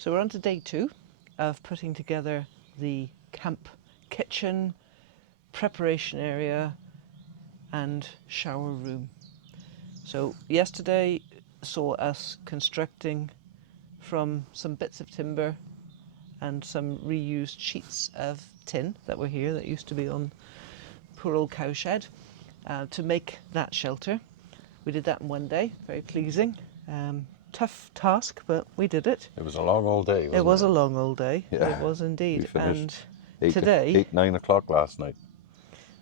So we're on to day 2 of putting together the camp kitchen, preparation area and shower room. So yesterday saw us constructing from some bits of timber and some reused sheets of tin that were here that used to be on poor old cowshed to make that shelter. We did that in one day, very pleasing. Tough task, but we did it. It was a long old day, wasn't it? It was a long old day. Yeah. It was indeed. We finished And today, 9 o'clock last night.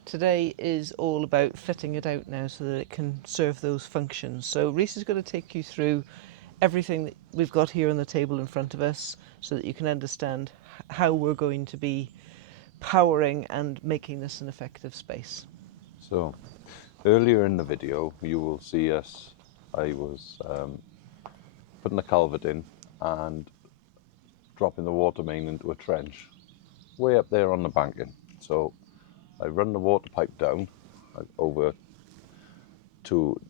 today is all about fitting it out now so that it can serve those functions. So Reese is going to take you through everything that we've got here on the table in front of us so that you can understand how we're going to be powering and making this an effective space. So, earlier in the video, you will see I was putting a culvert in and dropping the water main into a trench way up there on the banking. So I run the water pipe down over to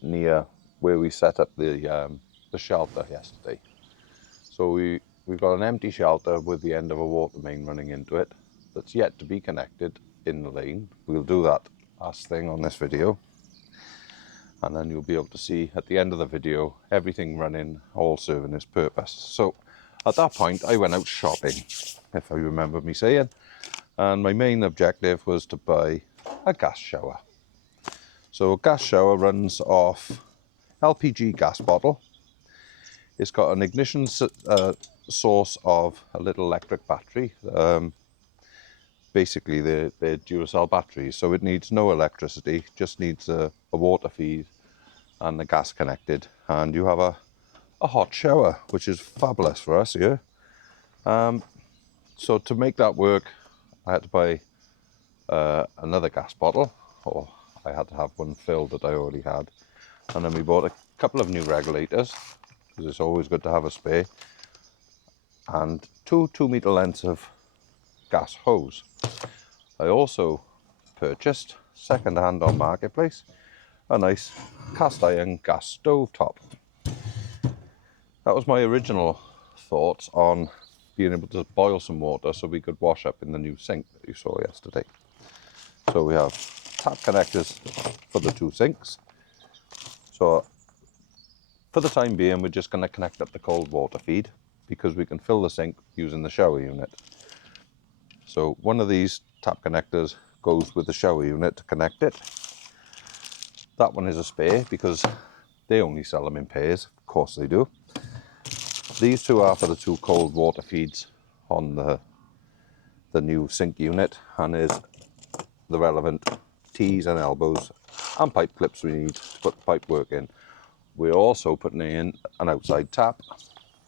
near where we set up the shelter yesterday. So we've got an empty shelter with the end of a water main running into it that's yet to be connected in the lane. We'll do that last thing on this video, and then you'll be able to see at the end of the video everything running, all serving its purpose. So at that point I went out shopping, if I remember me saying, and my main objective was to buy a gas shower. So a gas shower runs off LPG gas bottle. It's got an ignition source of a little electric battery. Basically they're Duracell batteries, so it needs no electricity, just needs a water feed and the gas connected, and you have a hot shower, which is fabulous for us here. So to make that work, I had to buy another gas bottle, or I had to have one filled that I already had, and then we bought a couple of new regulators because it's always good to have a spare, and two 2-meter lengths of gas hose. I also purchased second-hand on Marketplace a nice cast iron gas stove top. That was my original thoughts on being able to boil some water so we could wash up in the new sink that you saw yesterday. So we have tap connectors for the 2 sinks. So for the time being, we're just going to connect up the cold water feed because we can fill the sink using the shower unit. So one of these tap connectors goes with the shower unit to connect it. That one is a spare because they only sell them in pairs. Of course they do. These 2 are for the 2 cold water feeds on the new sink unit, and there's the relevant T's and elbows and pipe clips we need to put the pipe work in. We're also putting in an outside tap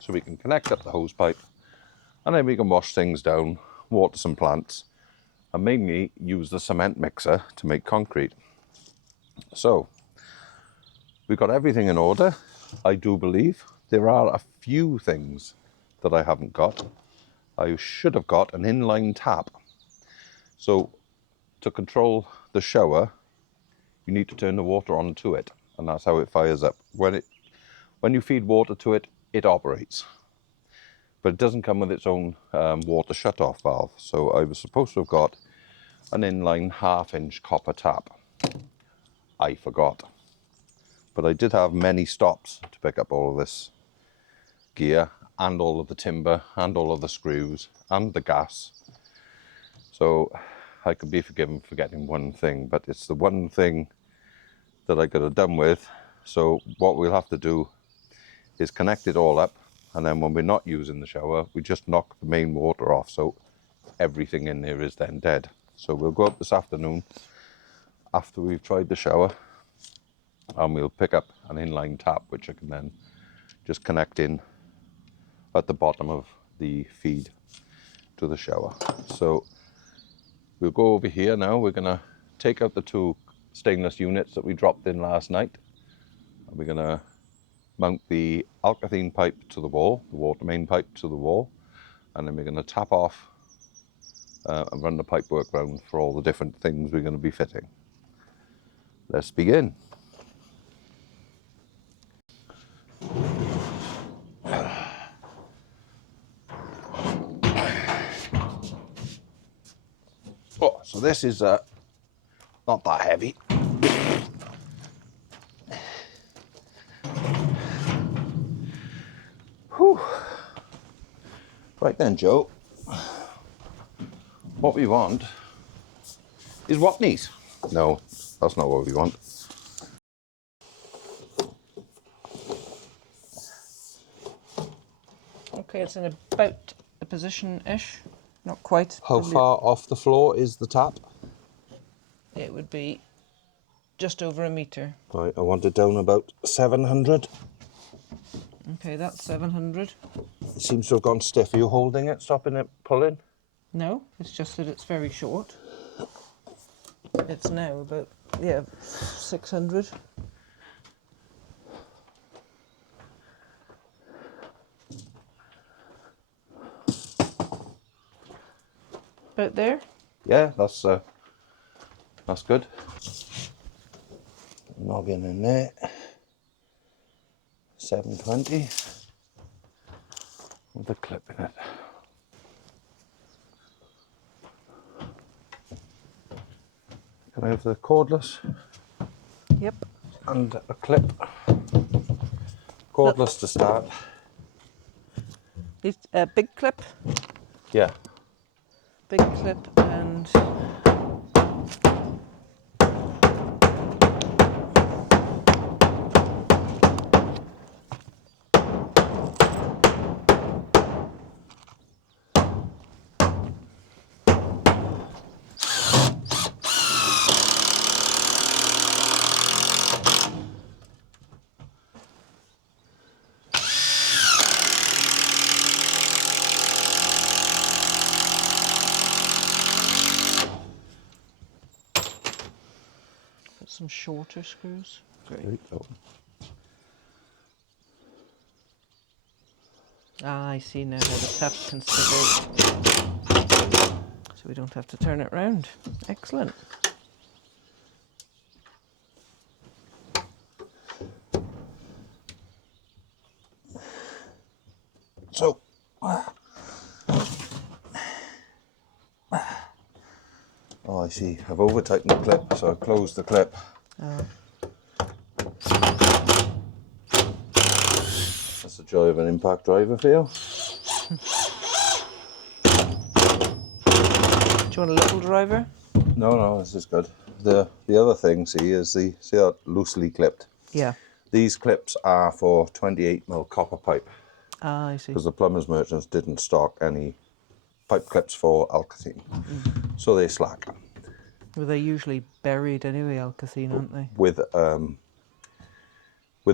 so we can connect up the hose pipe, and then we can wash things down, water some plants, and mainly use the cement mixer to make concrete. So we've got everything in order. I do believe there are a few things that I haven't got. I should have got an inline tap. So to control the shower, you need to turn the water on to it, and that's how it fires up. When you feed water to it, it operates. But it doesn't come with its own water shut-off valve. So I was supposed to have got an inline 1/2-inch copper tap. I forgot. But I did have many stops to pick up all of this gear and all of the timber and all of the screws and the gas. So I could be forgiven for getting one thing, but it's the one thing that I could have done with. So what we'll have to do is connect it all up, and then when we're not using the shower, we just knock the main water off, so everything in there is then dead. So we'll go up this afternoon after we've tried the shower, and we'll pick up an inline tap which I can then just connect in at the bottom of the feed to the shower. So we'll go over here now. We're going to take out the 2 stainless units that we dropped in last night, and we're going to mount the alkathene pipe to the wall, the water main pipe to the wall, and then we're going to tap off and run the pipe work round for all the different things we're going to be fitting. Let's begin. So this is not that heavy. Whew. Right then, Joe. What we want is Watneys. No, that's not what we want. Okay, it's in about the position-ish. Not quite. How Probably far off the floor is the tap? it would be just over a metre. Right, I want it down about 700. Okay, that's 700. It seems to have gone stiff. Are you holding it, stopping it pulling? No, it's just that it's very short. It's now about, yeah, 600. About there. Yeah, that's good. Noggin in there. 720 with a clip in it. Can I have the cordless? Yep. And a clip. Cordless to start. It's a big clip. Yeah. Big clip and put some shorter screws. Great. There you go. Ah, I see now how the tap's configured. So we don't have to turn it round. Excellent. So, oh, I see. I've over tightened the clip, so I've closed the clip. That's the joy of an impact driver for you. Do you want a little driver? No, this is good. The other thing, see that loosely clipped. Yeah. These clips are for 28mm copper pipe Ah, I see. because the plumbers merchants didn't stock any pipe clips for Alcathene, so they slack. Well, they're usually buried anyway, Alcathene, aren't they? With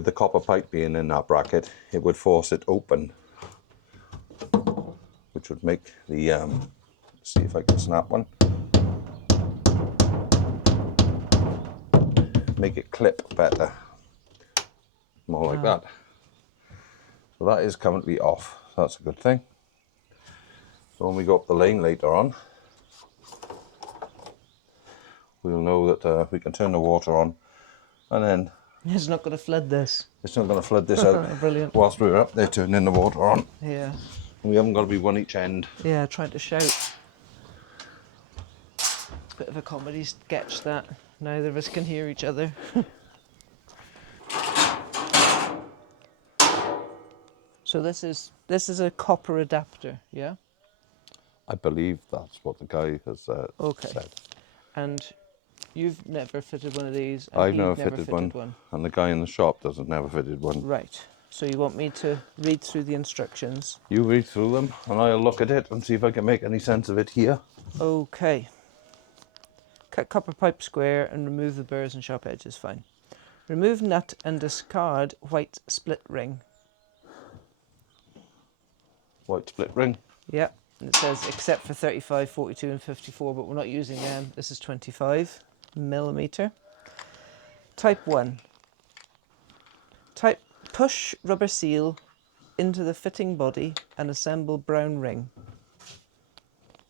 the copper pipe being in that bracket, it would force it open, which would make the see if I can snap one. Make it clip better, more like that. So that is currently off. That's a good thing. So when we go up the lane later on, we'll know that we can turn the water on, and then It's not going to flood this. it's not going to flood this out. Brilliant. Whilst we're up there turning the water on. Yeah. We haven't got to be one each end. Yeah, trying to shout. Bit of a comedy sketch that. Neither of us can hear each other. So this is a copper adapter, yeah? I believe that's what the guy has said. And you've never fitted one of these, and I've he'd never fitted one, and the guy in the shop doesn't never fitted one. Right. So you want me to read through the instructions? You read through them, and I'll look at it and see if I can make any sense of it here. Okay. Cut copper pipe square and remove the burrs and sharp edges. Fine. Remove nut and discard white split ring. White split ring. Yep. And it says except for 35, 42 and 54, but we're not using them. This is 25mm. Type 1. Type push rubber seal into the fitting body and assemble brown ring.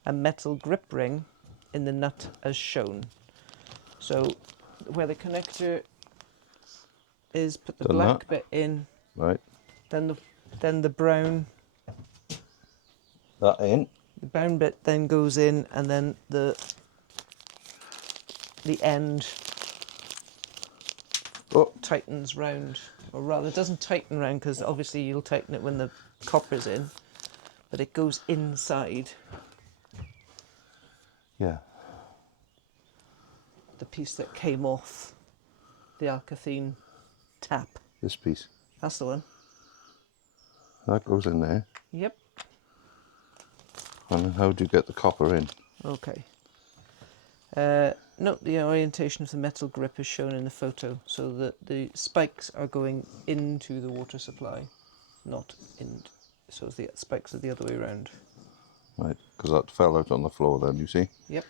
A metal grip ring in the nut as shown. So where the connector is, put the black bit in. Right. Then the brown. That in. The brown bit then goes in, and then the the end Oh, tightens round, or rather it doesn't tighten round because obviously you'll tighten it when the copper's in, but it goes inside yeah. the piece that came off the Alcathene tap. This piece. That's the one. That goes in there. Yep. And then how do you get the copper in? Okay. Note the orientation of the metal grip is shown in the photo so that the spikes are going into the water supply, not in, so the spikes are the other way around. Right, because that fell out on the floor then, you see? Yep.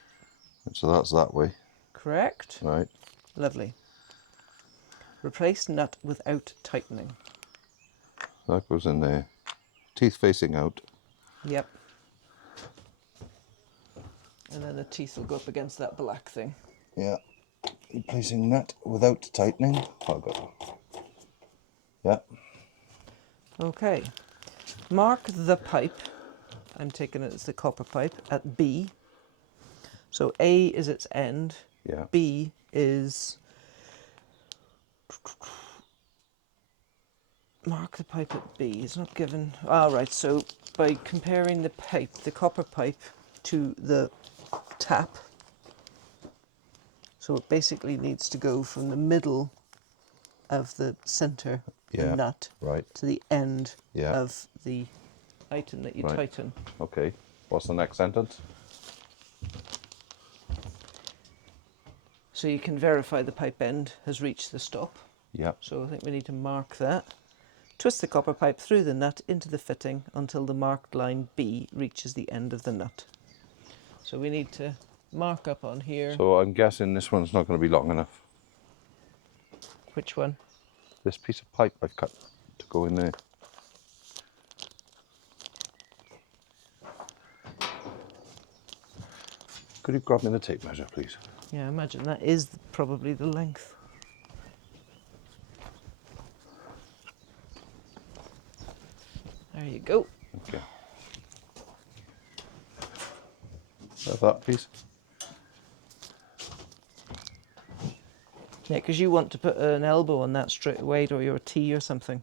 And so that's that way. Correct. Right. Lovely. Replace nut without tightening. That goes in there. Teeth facing out. Yep. And then the teeth will go up against that black thing. Yeah. Replacing nut without tightening. I'll go. Yeah. Okay. Mark the pipe. I'm taking it as the copper pipe at B. So A is its end. Yeah. B is... Mark the pipe at B. It's not given... right, so by comparing the pipe, the copper pipe, to the tap, so it basically needs to go from the middle of the centre, the Yeah. nut, Right. to the end Yeah. of the item that you Right. tighten. Okay. What's the next sentence? So you can verify the pipe end has reached the stop. Yeah. So I think we need to mark that. Twist the copper pipe through the nut into the fitting until the marked line B reaches the end of the nut. So we need to mark up on here. So I'm guessing this one's not going to be long enough. Which one? This piece of pipe I've cut to go in there. Could you grab me the tape measure, please? Yeah, I imagine that is probably the length. There you go. Okay. Have that piece. Yeah, because you want to put an elbow on that straight away, or your T or something.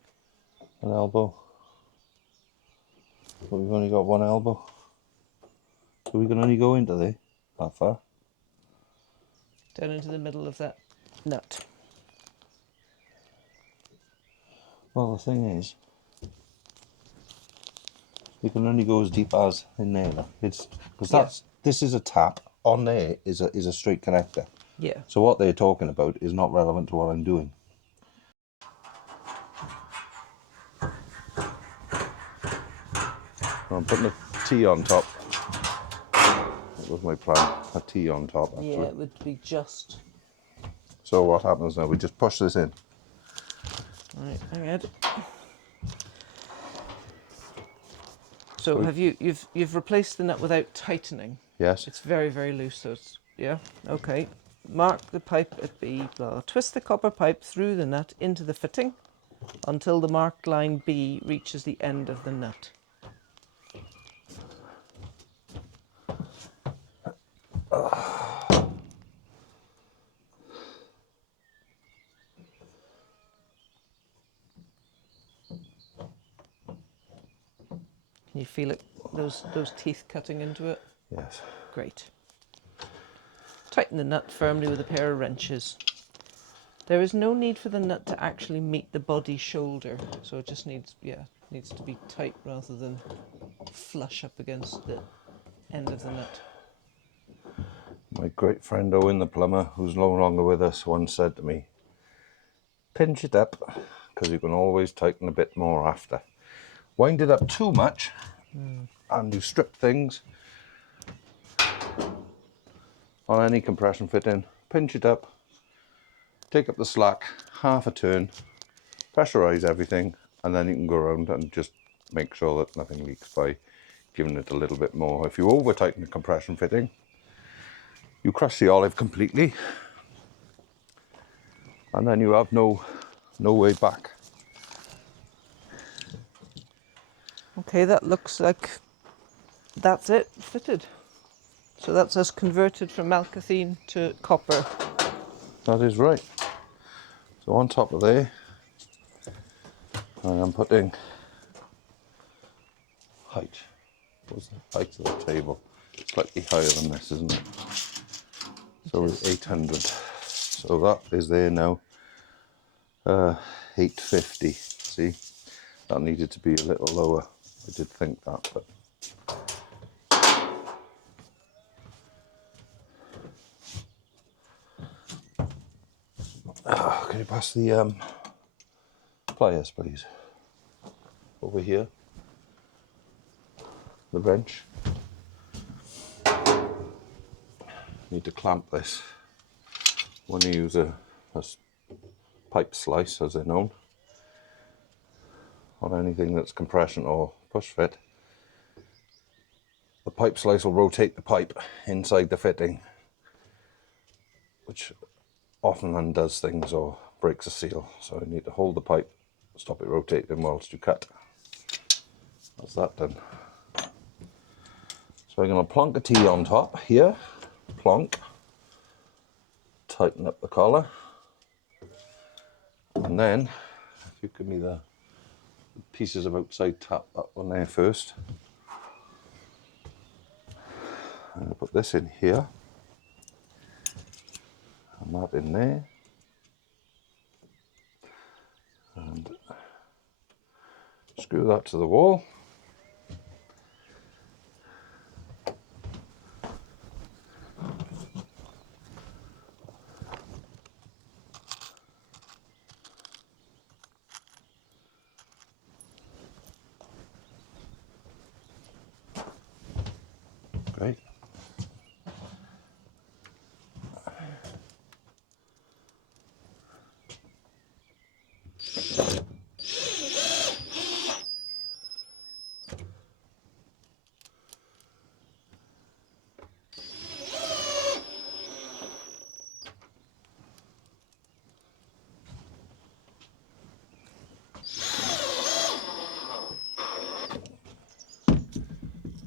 An elbow. But we've only got one elbow. So we can only go into there that far. Down into the middle of that nut. Well, the thing is, we can only go as deep as in there. It's because that's this is a tap. On there is a straight connector. Yeah. So what they're talking about is not relevant to what I'm doing. I'm putting a T on top. That was my plan. A T on top, actually. Yeah, it would be just. So what happens now? We just push this in. Right, hang on. So have you've replaced the nut without tightening? Yes. It's very, very loose, so it's, yeah, okay. Mark the pipe at B, blah. Twist the copper pipe through the nut into the fitting until the marked line B reaches the end of the nut. Can you feel it, those teeth cutting into it? Yes. Great. Tighten the nut firmly with a pair of wrenches. There is no need for the nut to actually meet the body shoulder, so it just needs to be tight rather than flush up against the end of the nut. My great friend Owen the plumber, who's no longer with us, once said to me, pinch it up, because you can always tighten a bit more after. Wind it up too much, and you strip things on any compression fitting, pinch it up, take up the slack, half a turn, pressurize everything, and then you can go around and just make sure that nothing leaks by giving it a little bit more. If you over tighten the compression fitting, you crush the olive completely, and then you have no way back. Okay, that looks like that's it fitted. So that's us converted from malcathine to copper. That is right. So on top of there, I am putting height. What's the height of the table? Slightly higher than this, isn't it? So it's 800. So that is there now. 850. See, that needed to be a little lower. I did think that, but can you pass the pliers, please? Over here. The wrench. Need to clamp this. When you use a pipe slice, as they're known, on anything that's compression or push fit, the pipe slice will rotate the pipe inside the fitting, which often undoes things or breaks a seal. So you need to hold the pipe, stop it rotating whilst you cut. That's that done. So I'm going to plonk a T on top here, plonk, tighten up the collar, and then if you give me the pieces of outside tap, that one there first. I'm going to put this in here, and that in there, and screw that to the wall. Great.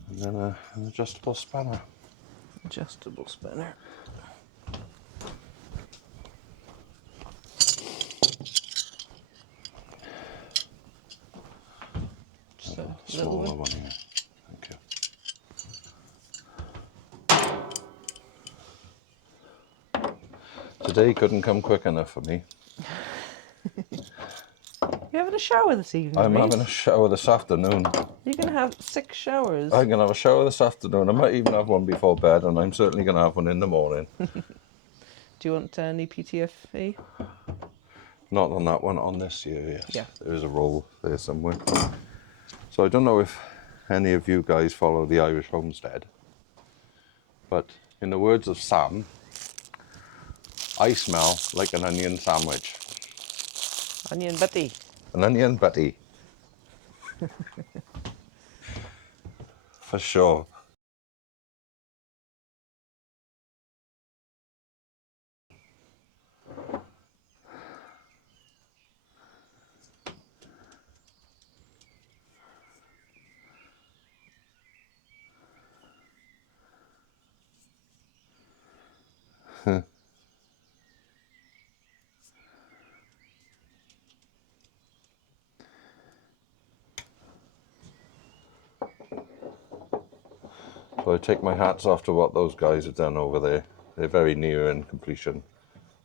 And then an adjustable spanner. Adjustable spanner. Just a little Smaller one. one here. Thank you. Today couldn't come quick enough for me. You're having a shower this evening, I'm Reece? having a shower this afternoon. You're going to have 6 showers. I'm going to have a shower this afternoon. I might even have one before bed, and I'm certainly going to have one in the morning. Do you want any PTFE? Not on that one, on this here, yes. Yeah. There is a roll there somewhere. So I don't know if any of you guys follow the Irish homestead, but in the words of Sam, I smell like an onion sandwich. Onion butty. An onion butty. For sure. So I take my hats off to what those guys have done over there. They're very near in completion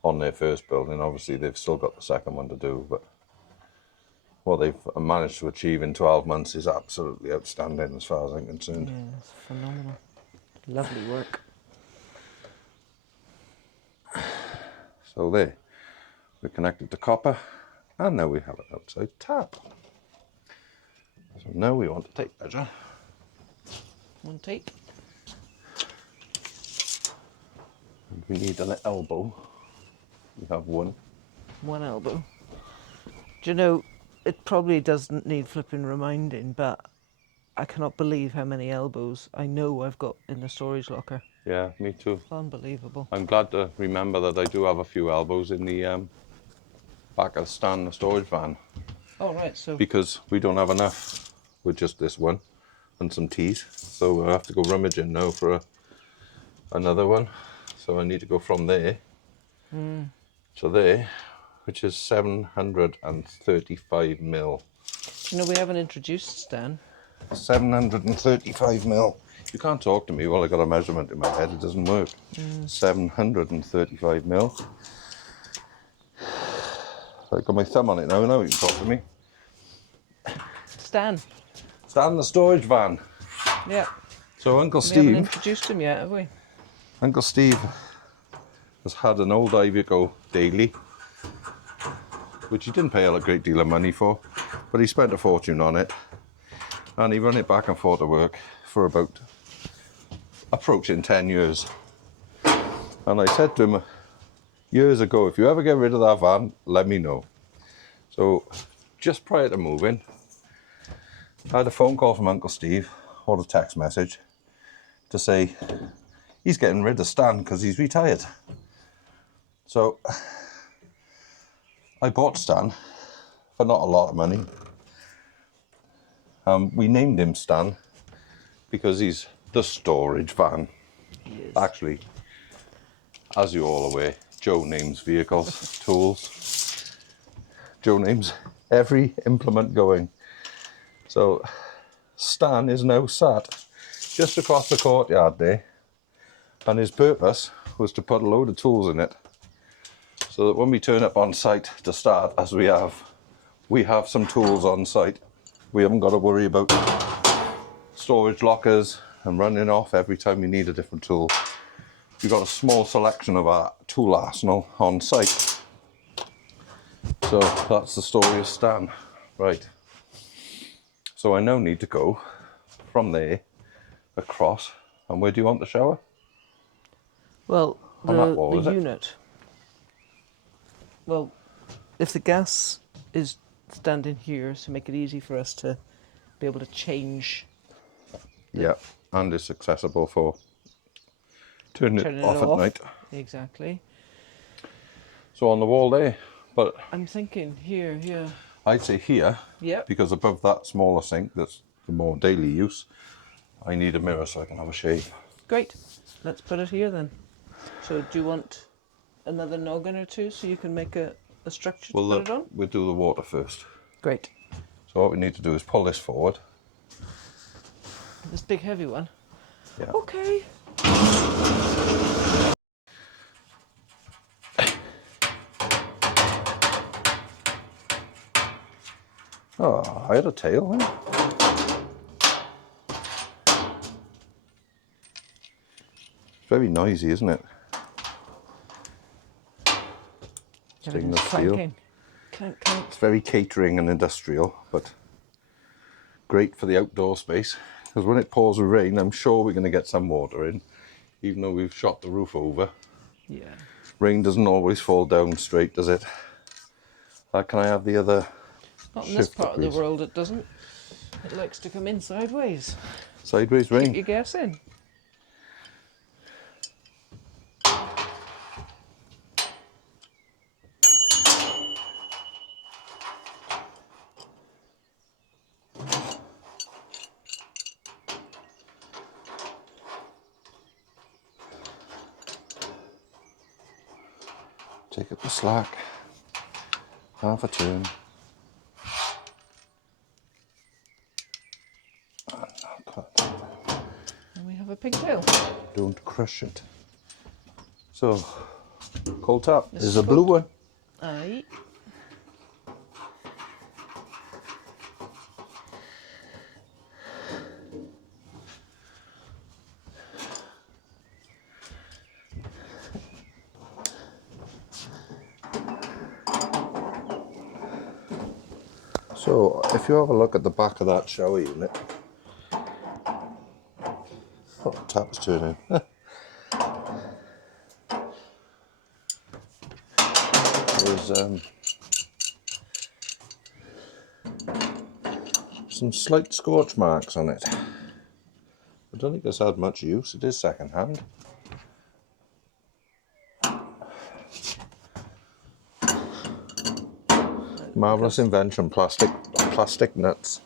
on their first building. Obviously, they've still got the second one to do, but what they've managed to achieve in 12 months is absolutely outstanding as far as I'm concerned. Yeah, it's phenomenal. Lovely work. So there, we're connected to copper, and now we have an outside tap. So now we want to take measure. One take. And we need an elbow. We have one. One elbow. Do you know, it probably doesn't need flipping reminding, but I cannot believe how many elbows I know I've got in the storage locker. Yeah, me too. Unbelievable. I'm glad to remember that I do have a few elbows in the back of the stand, the storage van, Oh, right, so because we don't have enough with just this one and some teas. So we'll have to go rummaging now for another one. So I need to go from there to there, which is 735 mil. Do you know we haven't introduced Stan? 735 mil. You can't talk to me while I got a measurement in my head. It doesn't work. 735 mil. I've got my thumb on it now. Now you can talk to me. Stan. Stan, the storage van. Yeah. So Uncle We haven't Steve. introduced him yet, have we? Uncle Steve has had an old Iveco daily, which he didn't pay a great deal of money for, but he spent a fortune on it, and he ran it back and forth to work for about approaching 10 years. And I said to him years ago, if you ever get rid of that van, let me know. So just prior to moving, I had a phone call from Uncle Steve, or a text message, to say he's getting rid of Stan because he's retired. So I bought Stan for not a lot of money. We named him Stan because he's the storage van. Yes. Actually, as you're all aware, Joe names vehicles, tools. Joe names every implement going. So Stan is now sat just across the courtyard there, and his purpose was to put a load of tools in it so that when we turn up on site to start, as we have some tools on site. We haven't got to worry about storage lockers and running off every time we need a different tool. We've got a small selection of our tool arsenal on site. So that's the story of Stan. Right. So I now need to go from there across. And where do you want the shower? Well, On that wall, the is it? unit. Well, if the gas is standing here to make it easy for us to be able to change. Yeah, and it's accessible for turning Turning it it off at off. night. Exactly. So on the wall there, but I'm thinking here, yeah. I'd say here, Yep. because above that smaller sink that's for more daily use, I need a mirror so I can have a shave. Great. Let's put it here then. So do you want another noggin or two so you can make a structure to put it on? We'll do the water first. Great. So what we need to do is pull this forward. This big heavy one? Yeah. Okay. Oh, I had a tail then. It's very noisy, isn't it? Stainless steel. Clanking. Clank, clank. It's very catering and industrial, but great for the outdoor space. Because when it pours with rain, I'm sure we're going to get some water in, even though we've shot the roof over. Yeah. Rain doesn't always fall down straight, does it? Can I have the other? Not in this shifter, part of the please? world, it doesn't. It likes to come in sideways. Sideways Keep rain. your gas in. Take up the slack. Half a turn. And we have a pigtail. Don't crush it. So, cold tap. This This is is a blue cold. one. Aye. So, if you have a look at the back of that shower unit, oh, the tap's turning. There's some slight scorch marks on it. I don't think it's had much use. It is second hand. Marvellous invention, plastic nuts.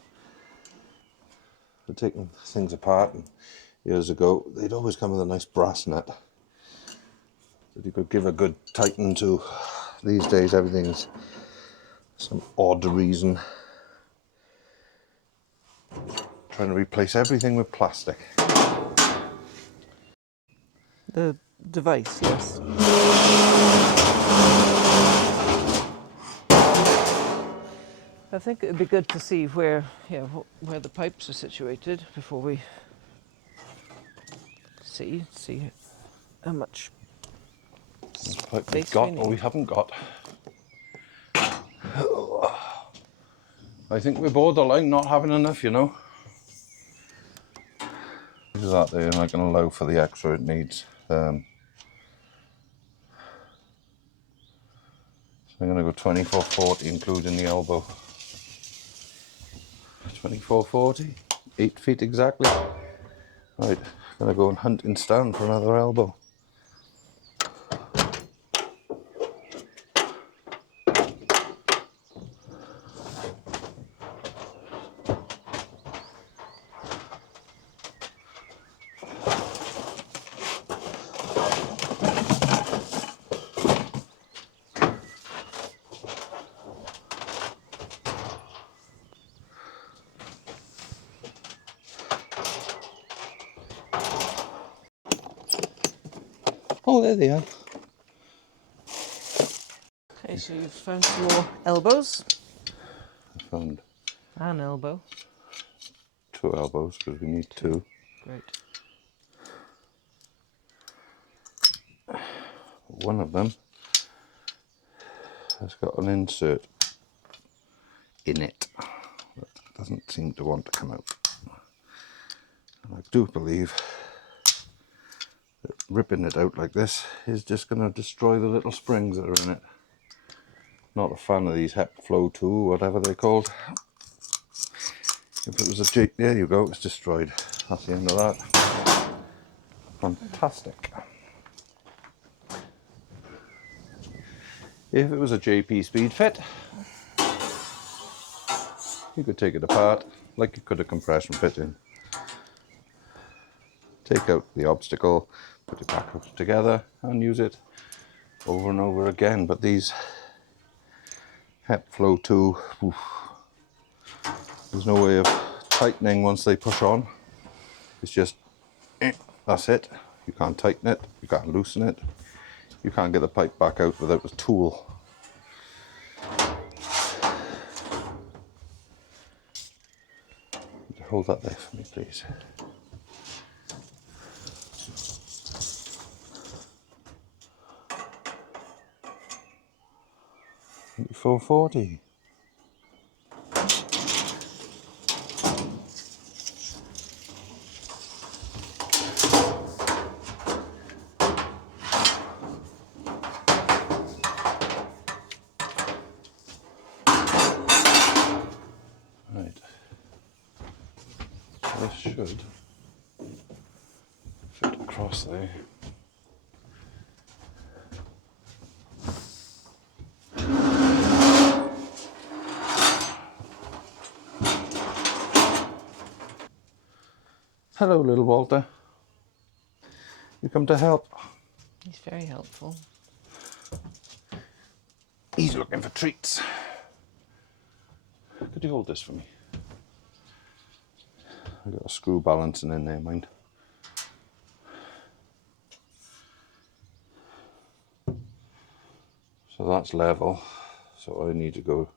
For taking things apart and years ago, they'd always come with a nice brass nut that you could give a good tighten to. These days everything's some odd reason trying to replace everything with plastic. The device, yes. I think it'd be good to see where the pipes are situated before we see how much Like we've space got we or we need. haven't got. I think we're borderline not having enough, you know. Is that they're not going to allow for the extra it needs. So I'm going to go 2440 including the elbow. 2440, 8 feet exactly. Right, I'm going to go and hunt and stand for another elbow. Oh, there they are. Okay, so you've found some more elbows. I found An elbow. 2 elbows because we need 2. Great. One of them has got an insert in it that doesn't seem to want to come out. And I do believe that ripping it out like this is just going to destroy the little springs that are in it. Not a fan of these hep flow 2, whatever they're called. If it was a Jeep, there you go, it's destroyed. That's the end of that. Fantastic. If it was a JP Speed Fit, you could take it apart like you could a compression fitting. Take out the obstacle, put it back up together and use it over and over again. But these hep flow 2, oof, there's no way of tightening once they push on. It's just, that's it. You can't tighten it, you can't loosen it, you can't get the pipe back out without a tool. Hold that there for me, please. $4.40. Right. This should fit across there. Hello, little Walter. You come to help? He's very helpful. He's looking for treats. Could you hold this for me? I've got a screw balancing in there, mind. So that's level. So I need to go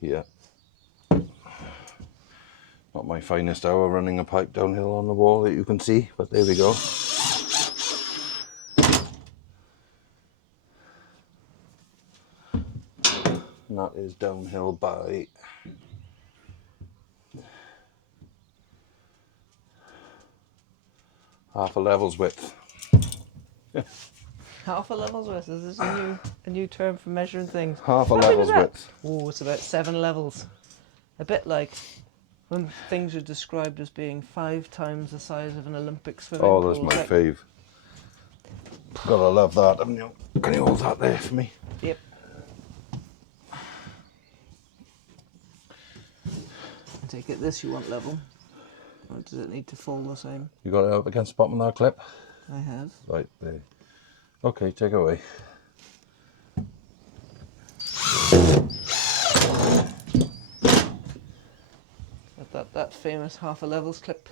here. Not my finest hour running a pipe downhill on the wall that you can see, but there we go. And that is downhill by half a level's width. Half a level's width. Is this a new term for measuring things? Half a How big is level's that? width. Oh, it's about 7 levels. A bit like when things are described as being 5 times the size of an Olympic swimming Oh, pool. that's my Like, fave. Gotta love that, haven't you? Can you hold that there for me? yep. I take it this you want level. Or does it need to fall the same? You got it up against the bottom of that clip? I have. Right there. Okay, take it away. That famous half a levels clip.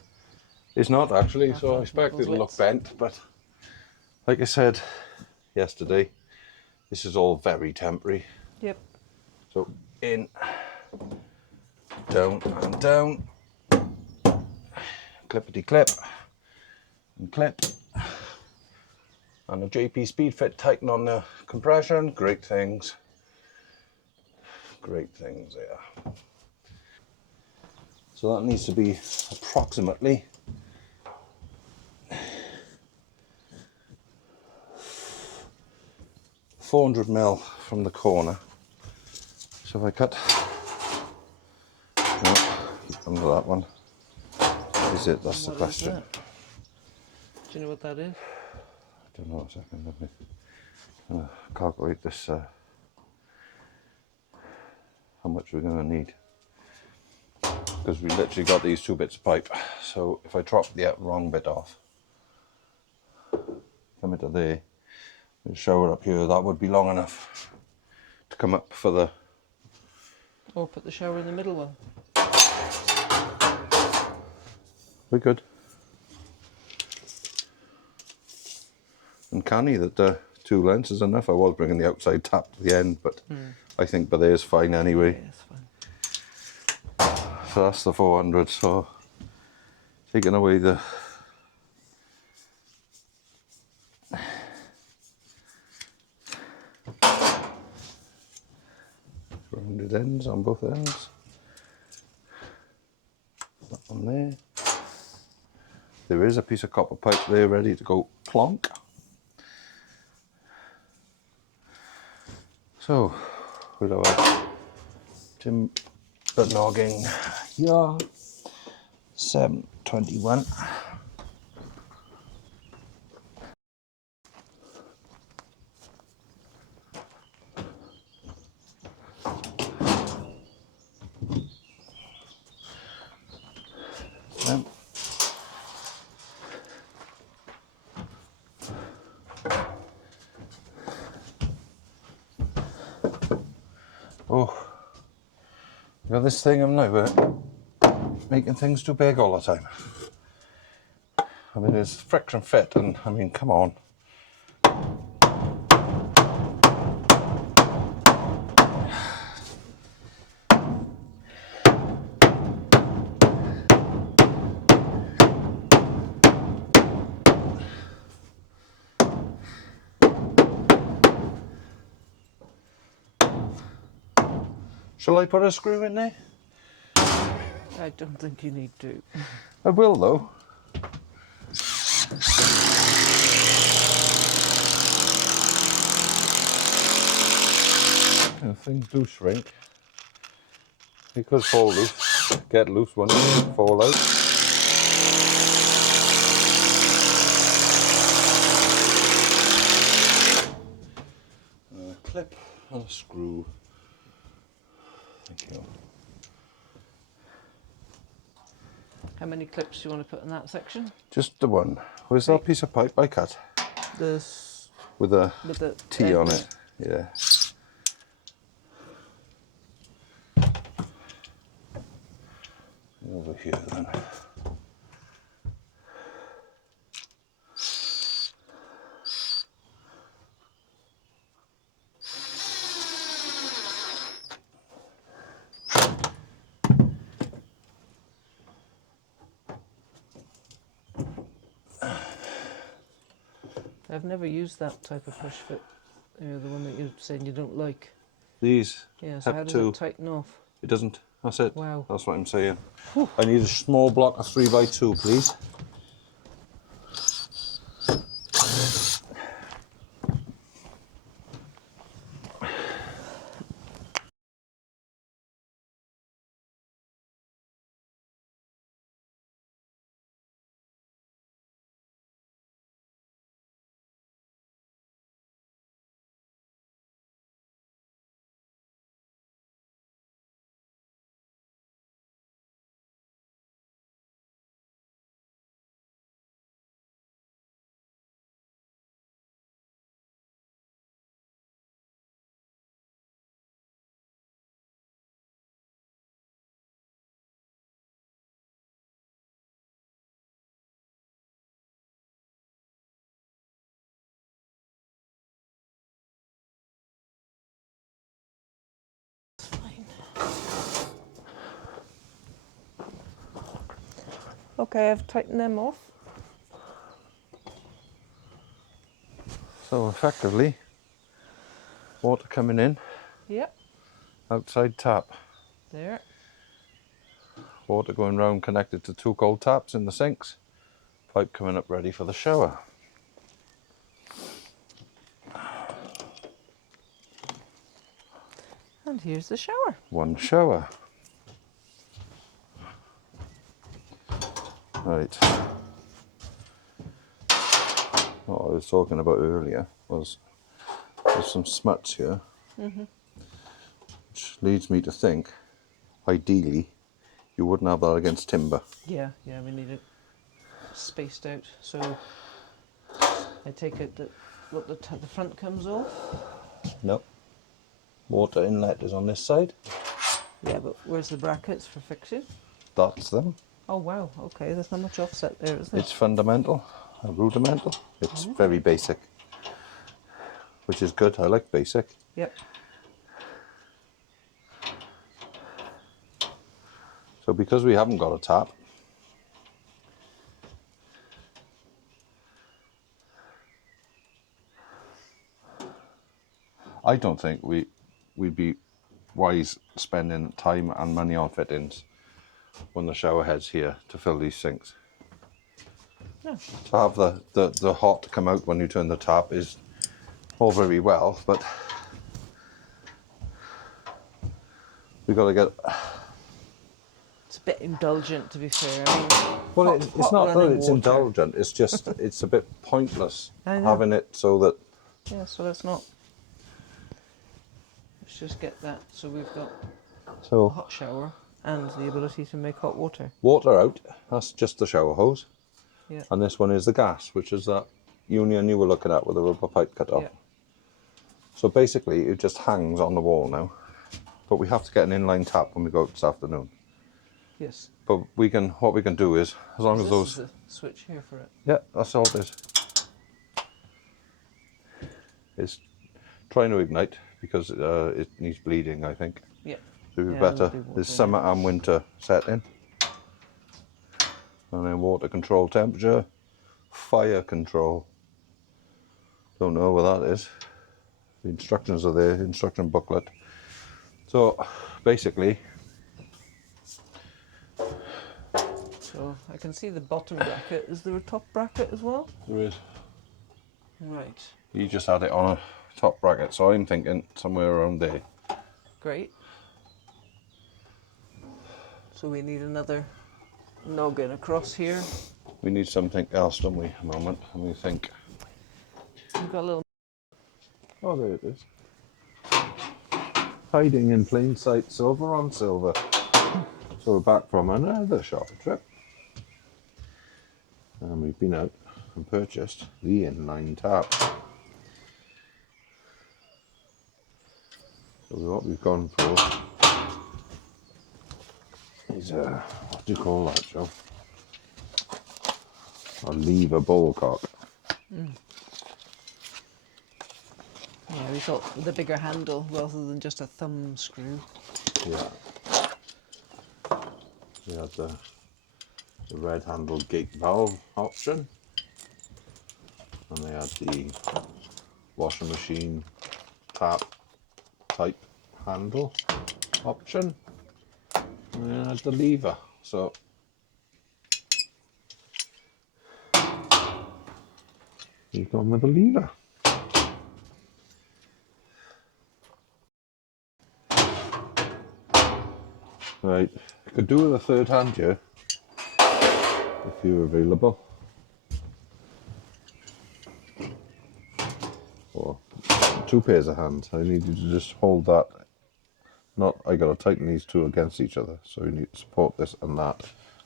It's not actually, Half so I a expect levels it'll look width. bent, but like I said yesterday, this is all very temporary. Yep. So in, down and down, clippity clip and clip, and the JP speed fit tighten on the compression. Great things there. So that needs to be approximately 400 mil from the corner. So if I cut, no, under that one, is it? That's the What is question. that? Do you know what that is? I don't know, a second, let me calculate this, how much we're going to need. Because we literally got these 2 bits of pipe. So if I drop the wrong bit off, come into there, the shower up here, that would be long enough to come up for the... Or put the shower in the middle one. We're good. Uncanny that 2 lengths is enough. I was bringing the outside tap to the end, but I think by there's fine anyway. Yeah, it's fine. So that's the 400, so taking away the rounded ends on both ends. That one there. There is a piece of copper pipe there ready to go plonk. So we'll have timber logging here, 721. Oh, you got this thing, I'm now making things too big all the time. I mean, it's friction fit, and I mean, come on. Shall I put a screw in there? I don't think you need to. I will though. You know, things do shrink. You could fall loose, get loose one, fall out. A clip and a screw. Thank you. How many clips do you want to put in that section? Just the one. Where's Okay. that piece of pipe I cut? This With a with the T end on bit. it. Yeah. Over here then. I've never used that type of push fit. You know, the one that you're saying you don't like. These Yeah, so have how does to, it tighten off? it doesn't, that's it. Wow. That's what I'm saying. I need a small block of 3x2, please. Okay, I've tightened them off. So effectively, water coming in, Yep, outside tap. there. Water going round connected to 2 cold taps in the sinks. Pipe coming up ready for the shower. And here's the shower. 1 shower. Right. What I was talking about earlier was there's some smuts here, which leads me to think, ideally, you wouldn't have that against timber. Yeah, we need it spaced out. So I take it that what the front comes off. Nope. Water inlet is on this side. Yeah, but where's the brackets for fixing? That's them. Oh wow, okay, there's not much offset there, is there? It's fundamental, rudimental. It's very basic, which is good. I like basic. Yep. So because we haven't got a tap, I don't think we'd be wise spending time and money on fittings when the shower head's here to fill these sinks. No. To have the hot come out when you turn the tap is all very well, but we've got to get... It's a bit indulgent, to be fair. I mean, Well, hot it's not that running it's water. indulgent, it's just, it's a bit pointless I know. having it so that... Yeah, so let's not. Let's just get that. So we've got a So, hot shower and the ability to make hot water. water out, that's just the shower hose. Yeah. And this one is the gas, which is that union you were looking at with the rubber pipe cut off. Yeah. So basically, it just hangs on the wall now. But we have to get an inline tap when we go out this afternoon. Yes. But what we can do is, as long as This those... is the switch here for it. Yeah, that's all it is. It's trying to ignite because it needs bleeding, I think. Yeah. So it'd be Yeah, better. there'll be water There's in summer there. and winter setting. And then water control temperature, fire control. Don't know what that is. The instructions are there, instruction booklet. So basically, So I can see the bottom bracket. Is there a top bracket as well? there is. Right. You just had it on a top bracket, so I'm thinking somewhere around there. Great. So we need another noggin across here. We need something else, don't we? A moment, let me think. We've got a little. Oh, there it is. Hiding in plain sight, silver on silver. So we're back from another shopping trip. And we've been out and purchased the inline tap. So what we've gone for is what do you call that, Joe? A lever bowl cock. Yeah, we thought with a bigger handle rather than just a thumb screw. Yeah. We had the red handled gate valve option. And they had the washing machine tap type handle option. And then I had the lever. So you've gone with the lever. Right, I could do with a third hand here if you're available. Or 2 pairs of hands. I need you to just hold that. Not, I gotta tighten these 2 against each other. So you need to support this and that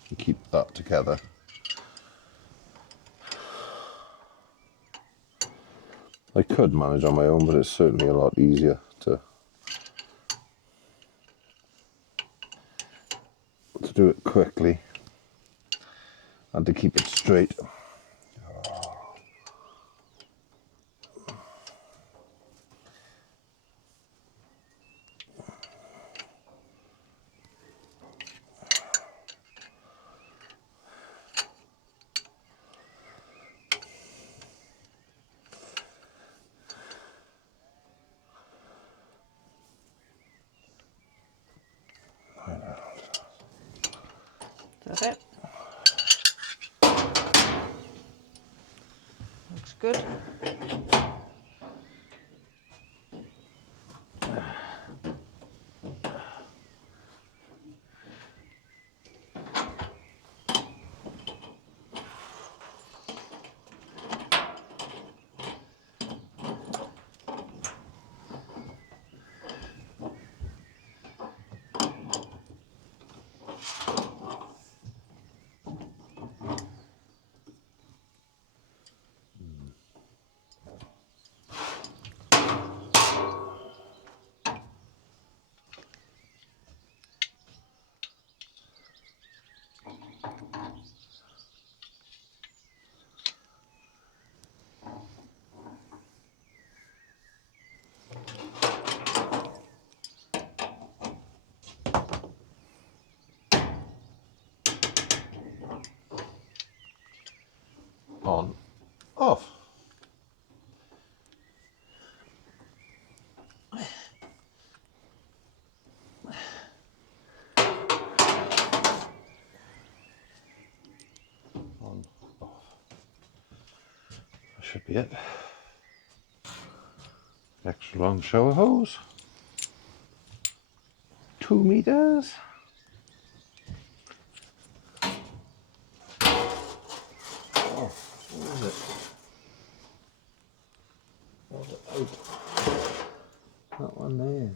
and keep that together. I could manage on my own, but it's certainly a lot easier to do it quickly and to keep it straight. That's it. Looks good. On, off. On, off. That should be it. Extra long shower hose. 2 meters. Oh, where is it? Where's it out? That one there.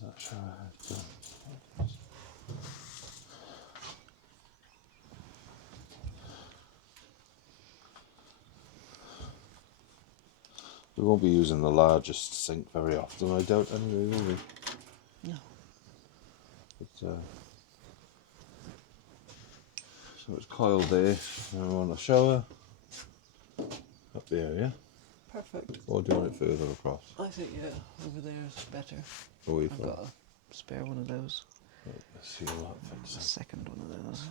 That shower head done. We won't be using the largest sink very often, I doubt, anyway, will we? No. But, so it's coiled there. Now we want a shower up there, yeah? Perfect. Or do you want it further across? I think, yeah, over there is better. Away I've from. got a spare one of those. Let's see what A fits. second one of those.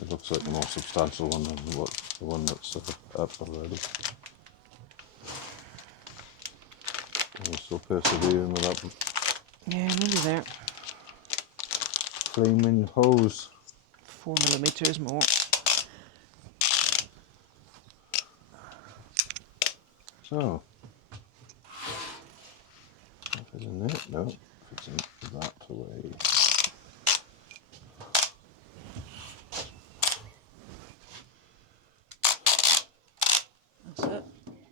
It looks like a more substantial one than what the one that's up already. We're still persevering with that Yeah, nearly there. flaming hose. 4 millimeters more. So, fit in there? No, fits in that away. That's it.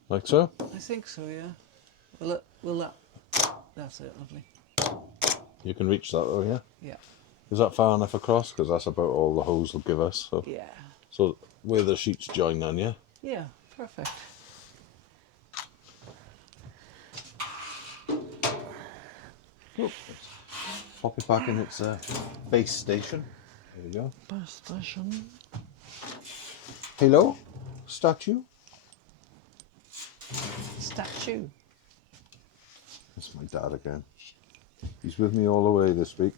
Like so? I think so, yeah. That's it, lovely. You can reach that though, yeah? Yeah. Is that far enough across? Because that's about all the hose will give us. So, Yeah. so where the sheets join then, yeah? Yeah, perfect. Oh, pop it back in its base station. There we go. Bus station. Hello, statue. Statue. That's my dad again. He's with me all the way this week.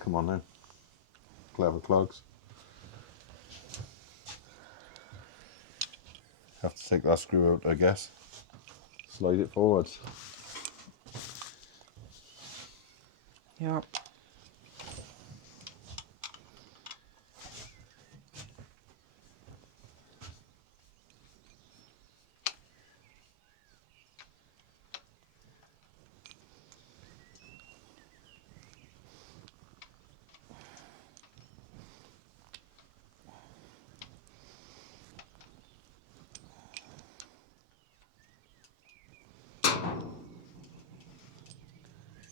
Come on then. Clever clogs. Have to take that screw out, I guess. Slide it forwards. Yeah.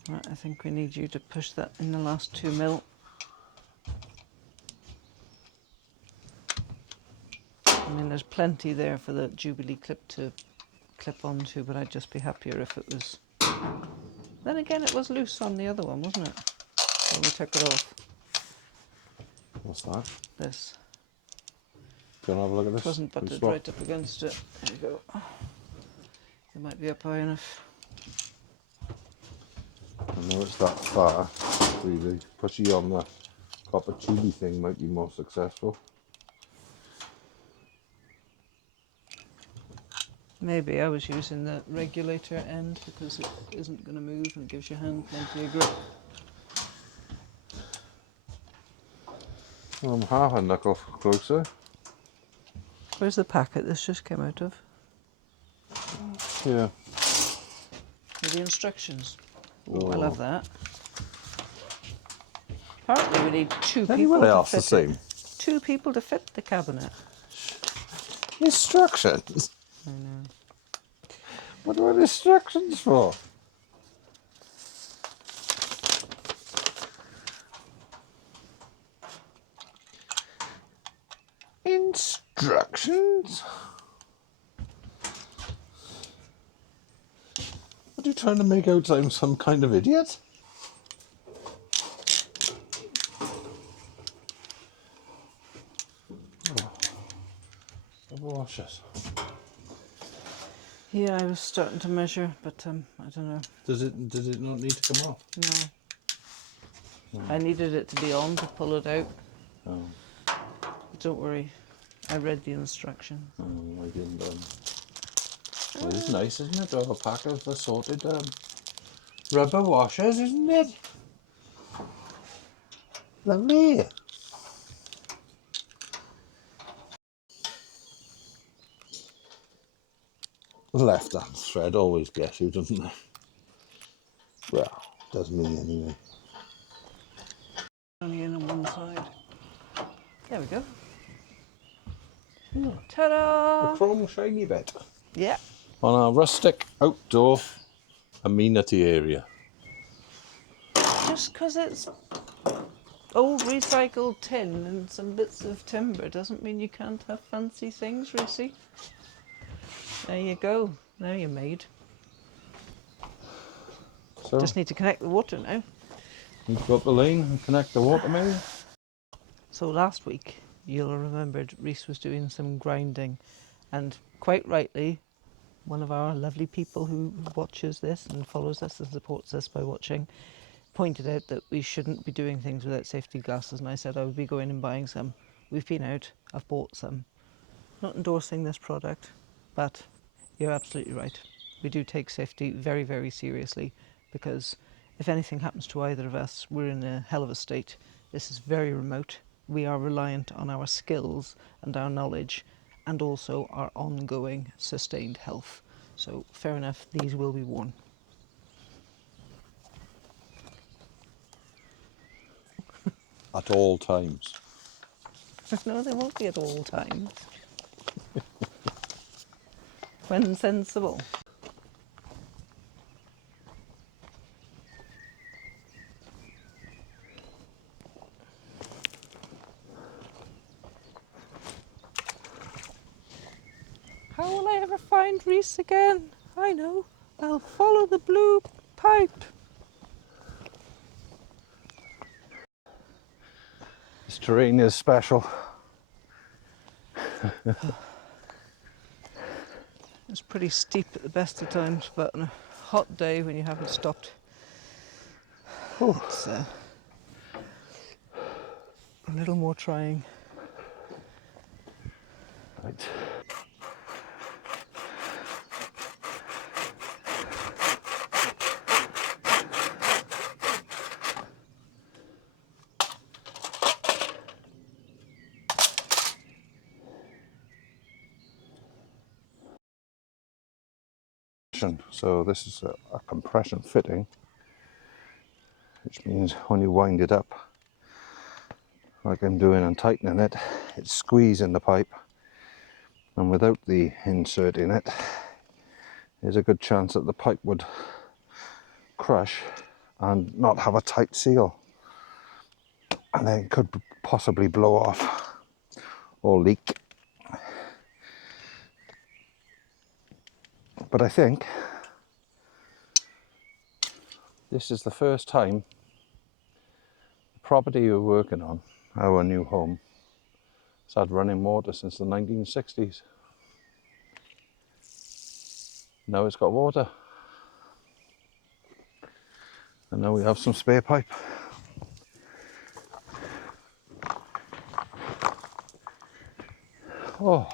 Right, I think we need you to push that in the last 2 mil. I mean, there's plenty there for the Jubilee clip to clip onto, but I'd just be happier if it was... Then again, it was loose on the other one, wasn't it? When we took it off. What's that? This. Do you want to have a look at this? It wasn't butted right up against it. There you go. It might be up high enough. I know it's that far. Really pushy on the copper tubey thing might be more successful. Maybe I was using the regulator end because it isn't going to move and it gives your hand plenty of grip. I'm half a knuckle closer. Where's the packet this just came out of? Yeah. With the instructions. Oh. I love that. Apparently we need two people Anybody to else fit the same? it. 2 people to fit the cabinet. Instructions? I know. What are instructions for? Instructions? What are you trying to make out I'm some kind of idiot? Oh, the washers. Yeah, I was starting to measure, but I don't know. Does it not need to come off? No. I needed it to be on to pull it out. Oh. But don't worry, I read the instructions. Oh, I didn't. Well, it's nice, isn't it? To have a pack of assorted rubber washers, isn't it? Lovely. The left-hand thread always gets you, doesn't it? Well, does me anyway. Only in on one side. There we go. Ta-da! A chrome shiny bit. Yeah. On our rustic outdoor amenity area. Just because it's old recycled tin and some bits of timber doesn't mean you can't have fancy things, Reese. There you go. Now you're made. So, Just need to connect the water now. need to go up the lane and connect the water maybe? So last week, you'll have remembered Reese was doing some grinding, and quite rightly, one of our lovely people who watches this and follows us and supports us by watching pointed out that we shouldn't be doing things without safety glasses, and I said I would be going and buying some. We've been out, I've bought some. Not endorsing this product, but you're absolutely right. We do take safety very, very seriously, because if anything happens to either of us, we're in a hell of a state. This is very remote. We are reliant on our skills and our knowledge, and also our ongoing sustained health. So fair enough, these will be worn. At all times. No, they won't be at all times. When sensible. How will I ever find Reese again? I know. I'll follow the blue pipe. This terrain is special. It's pretty steep at the best of times, but on a hot day when you haven't stopped, it's a little more trying. Right. So this is a compression fitting, which means when you wind it up, like I'm doing and tightening it, it's squeezing the pipe, and without the insert in it, there's a good chance that the pipe would crush and not have a tight seal, and then it could possibly blow off or leak. But I think this is the first time the property you're working on, our new home, has had running water since the 1960s. Now it's got water. And now we have some spare pipe. Oh,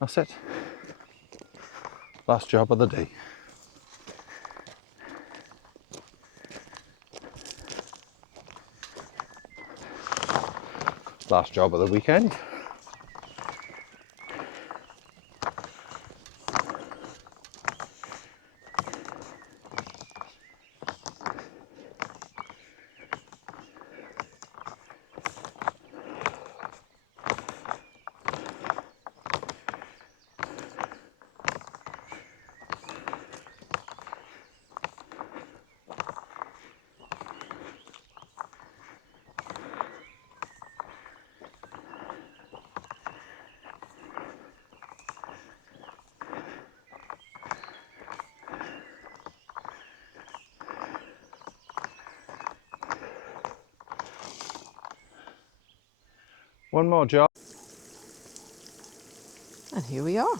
that's it. Last job of the day. Last job of the weekend. One more job. And here we are.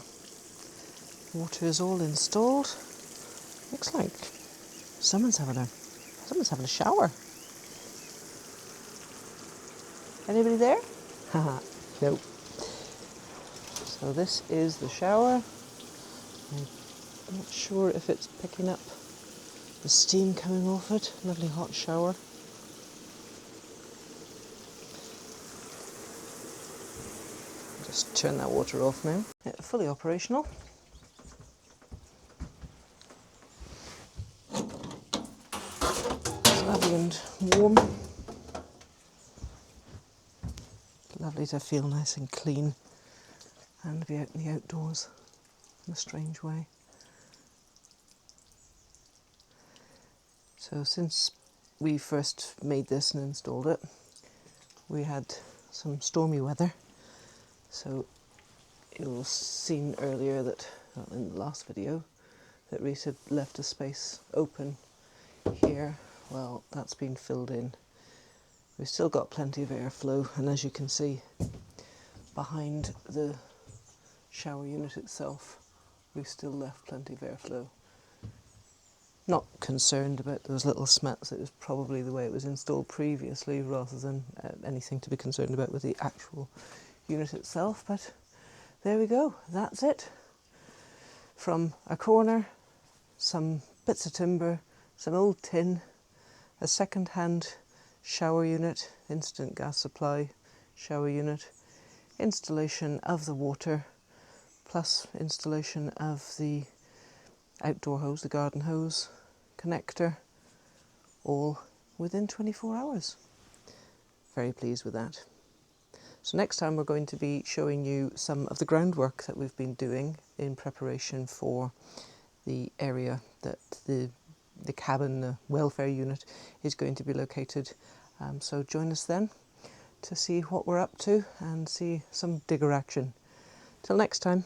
Water is all installed. Looks like someone's having a shower. Anybody there? Haha, no. So this is the shower. I'm not sure if it's picking up the steam coming off it. Lovely hot shower. Just turn that water off now. Fully operational. It's lovely and warm. Lovely to feel nice and clean and be out in the outdoors in a strange way. So since we first made this and installed it, we had some stormy weather. So you'll seen earlier that, well, in the last video, that Reese had left a space open here. Well, that's been filled in. We've still got plenty of airflow, and as you can see behind the shower unit itself, we've still left plenty of airflow. Not concerned about those little smats. It was probably the way it was installed previously rather than anything to be concerned about with the actual unit itself, but there we go, that's it. From a corner, some bits of timber, some old tin, a second-hand shower unit, instant gas supply shower unit, installation of the water, plus installation of the outdoor hose, the garden hose, connector, all within 24 hours. Very pleased with that. So next time we're going to be showing you some of the groundwork that we've been doing in preparation for the area that the cabin, the welfare unit, is going to be located. So join us then to see what we're up to and see some digger action. Till next time.